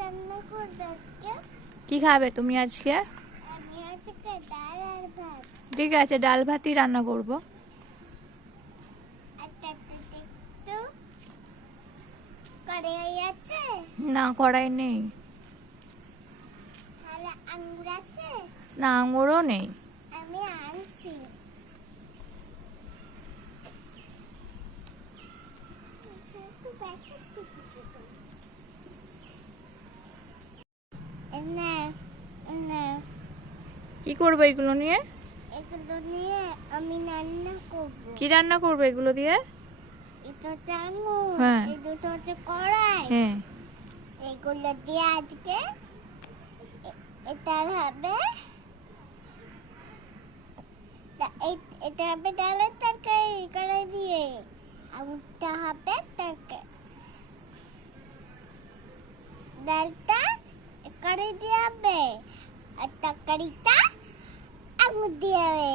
রান্না করবে আজকে? কি খাবে তুমি আজকে? আমি আজকে ডাল আর ভাত। ঠিক আছে, ডাল ভাতই রান্না করব। আচ্ছা একটু কড়াই আছে? না, কড়াই নেই। তাহলে আঙ্গুর আছে? না, আঙুরও নেই। আমি আনছি। না না, কি করবো এগুলো নিয়ে? এগুলো নিয়ে আমি রান্না করবো। কি রান্না করবো এগুলো দিয়ে? এটা হচ্ছে আঙুর, হ্যাঁ। এই দুটো হচ্ছে কড়াই। হ্যাঁ। এগুলো দিয়ে আজকে এটা হবে, এটা হবে ডালের তরকারি কড়াই দিয়ে। আঙুরটা হবে তরকারি, ডালটা কড়াই দিয়ে হবে আর তরকারিটা আঙুর দিয়ে হবে।